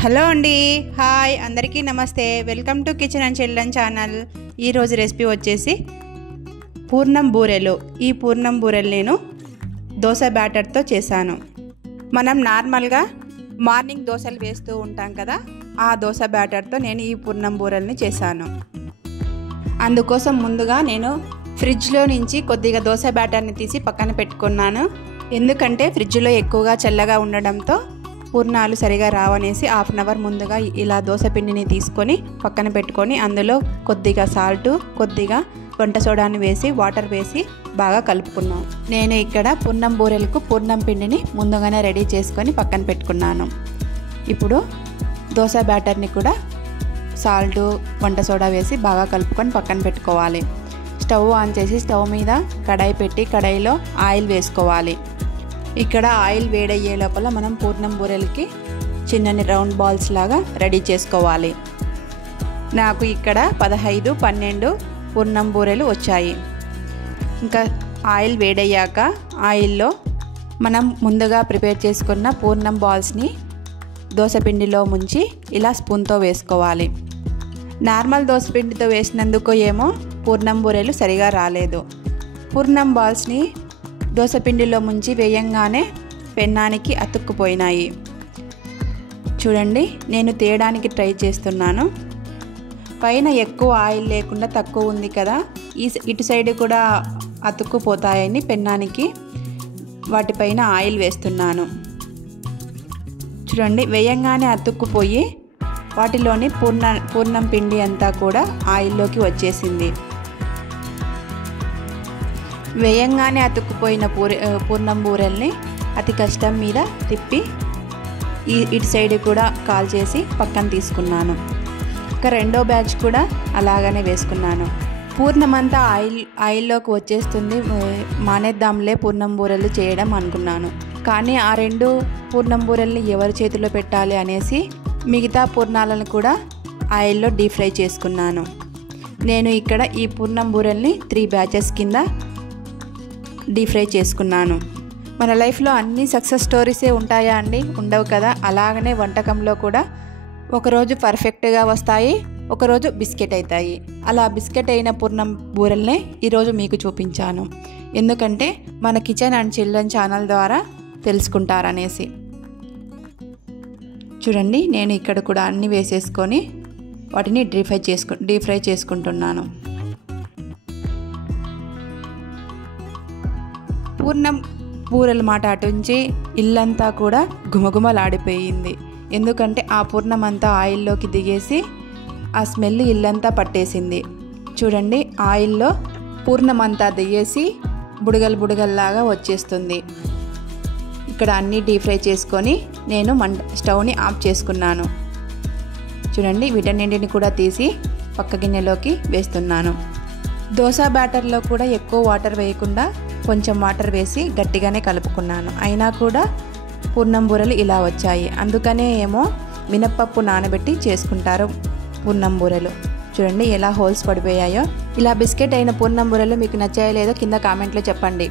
Hello అండి, hi అందరికీ నమస్తే. Welcome to kitchen and children channel. ఈరోజు రెసిపీ వచ్చేసి పూర్ణం బూరెలు. ఈ పూర్ణం బూరెలు నేను దోశ బ్యాటర్తో చేశాను. మనం నార్మల్గా మార్నింగ్ దోశలు వేస్తూ ఉంటాం కదా, ఆ దోశ బ్యాటర్తో నేను ఈ పూర్ణం బూరెల్ని చేశాను. అందుకోసం ముందుగా నేను ఫ్రిడ్జ్లో నుంచి కొద్దిగా దోశ బ్యాటర్ని తీసి పక్కన పెట్టుకున్నాను. ఎందుకంటే ఫ్రిడ్జ్లో ఎక్కువగా చల్లగా ఉండడంతో పూర్ణాలు సరిగా రావనేసి హాఫ్ అన్ అవర్ ముందుగా ఇలా దోశ పిండిని తీసుకొని పక్కన పెట్టుకొని అందులో కొద్దిగా సాల్టు, కొద్దిగా వంట సోడాని వేసి వాటర్ వేసి బాగా కలుపుకున్నాను. నేను ఇక్కడ పూర్ణం బూరెలకు పూర్ణం పిండిని ముందుగానే రెడీ చేసుకొని పక్కన పెట్టుకున్నాను. ఇప్పుడు దోశ బ్యాటర్ని కూడా సాల్టు, వంట సోడా వేసి బాగా కలుపుకొని పక్కన పెట్టుకోవాలి. స్టవ్ ఆన్ చేసి స్టవ్ మీద కడాయి పెట్టి కడాయిలో ఆయిల్ వేసుకోవాలి. ఇక్కడ ఆయిల్ వేడయ్యే లోపల మనం పూర్ణం బూరెలకి చిన్నని రౌండ్ బాల్స్ లాగా రెడీ చేసుకోవాలి. నాకు ఇక్కడ 15-12 పూర్ణం బూరెలు వచ్చాయి. ఇంకా ఆయిల్ వేడయ్యాక ఆయిల్లో మనం ముందుగా ప్రిపేర్ చేసుకున్న పూర్ణం బాల్స్ని దోశపిండిలో ముంచి ఇలా స్పూన్తో వేసుకోవాలి. నార్మల్ దోశపిండితో వేసినందుకు ఏమో పూర్ణం బూరెలు సరిగా రాలేదు. పూర్ణం బాల్స్ని దోశపిండిలో ముంచి వేయంగానే పెన్నానికి అతుక్కుపోయినాయి. చూడండి, నేను తేయడానికి ట్రై చేస్తున్నాను. పైన ఎక్కువ ఆయిల్ లేకుండా తక్కువ ఉంది కదా, ఇటు సైడ్ కూడా అతుక్కుపోతాయని పెన్నానికి వాటిపైన ఆయిల్ వేస్తున్నాను. చూడండి, వేయంగానే అతుక్కుపోయి వాటిలోని పూర్ణం పిండి అంతా కూడా ఆయిల్లోకి వచ్చేసింది. వేయంగానే అతుక్కుపోయిన పూర్ణం బూరెల్ని అతి కష్టం మీద తిప్పి ఇటు సైడ్ కూడా కాల్ చేసి పక్కన తీసుకున్నాను. ఇంకా రెండో బ్యాచ్ కూడా అలాగనే వేసుకున్నాను. పూర్ణమంతా ఆయిల్లోకి వచ్చేస్తుంది, మానేద్దాంలే పూర్ణం బూరెలు చేయడం అనుకున్నాను. కానీ ఆ 2 పూర్ణం బూరెల్ని ఎవరి చేతిలో పెట్టాలి అనేసి మిగతా పూర్ణాలను కూడా ఆయిల్లో డీప్ ఫ్రై చేసుకున్నాను. నేను ఇక్కడ ఈ పూర్ణం బూరెల్ని 3 బ్యాచెస్ కింద డీప్ ఫ్రై చేసుకున్నాను. మన లైఫ్లో అన్ని సక్సెస్ స్టోరీసే ఉంటాయా అండి? ఉండవు కదా. అలాగనే వంటకంలో కూడా ఒకరోజు పర్ఫెక్ట్గా వస్తాయి, ఒకరోజు బిస్కెట్ అవుతాయి. అలా బిస్కెట్ అయిన పూర్ణం బూరెల్నే ఈరోజు మీకు చూపించాను. ఎందుకంటే మన కిచెన్ అండ్ చిల్డ్రన్ ఛానల్ ద్వారా తెలుసుకుంటారనేసి. చూడండి, నేను ఇక్కడ కూడా అన్నీ వేసేసుకొని వాటిని డీప్ ఫ్రై చేసుకుంటున్నాను. పూర్ణం బూరెల మాట అటుంచి ఇల్లంతా కూడా గుమగుమలాడిపోయింది. ఎందుకంటే ఆ పూర్ణం అంతా ఆయిల్లోకి దిగేసి ఆ స్మెల్ ఇల్లంతా పట్టేసింది. చూడండి, ఆయిల్లో పూర్ణం అంతా దిగేసి బుడగల్లాగా వచ్చేస్తుంది. ఇక్కడ అన్నీ డీప్ ఫ్రై చేసుకొని నేను స్టవ్ని ఆఫ్ చేసుకున్నాను. చూడండి, వీటన్నింటిని కూడా తీసి పక్క గిన్నెలోకి వేస్తున్నాను. దోశ బ్యాటర్లో కూడా ఎక్కువ వాటర్ వేయకుండా కొంచెం వాటర్ వేసి గట్టిగానే కలుపుకున్నాను. అయినా కూడా పూర్ణం బూరెలు ఇలా వచ్చాయి. అందుకనే ఏమో మినప్పప్పు నానబెట్టి చేసుకుంటారు పూర్ణం బూరెలు. చూడండి ఎలా హోల్స్ పడిపోయాయో. ఇలా బిస్కెట్ అయిన పూర్ణం బూరెలు మీకు నచ్చాయో లేదో కింద కామెంట్లో చెప్పండి.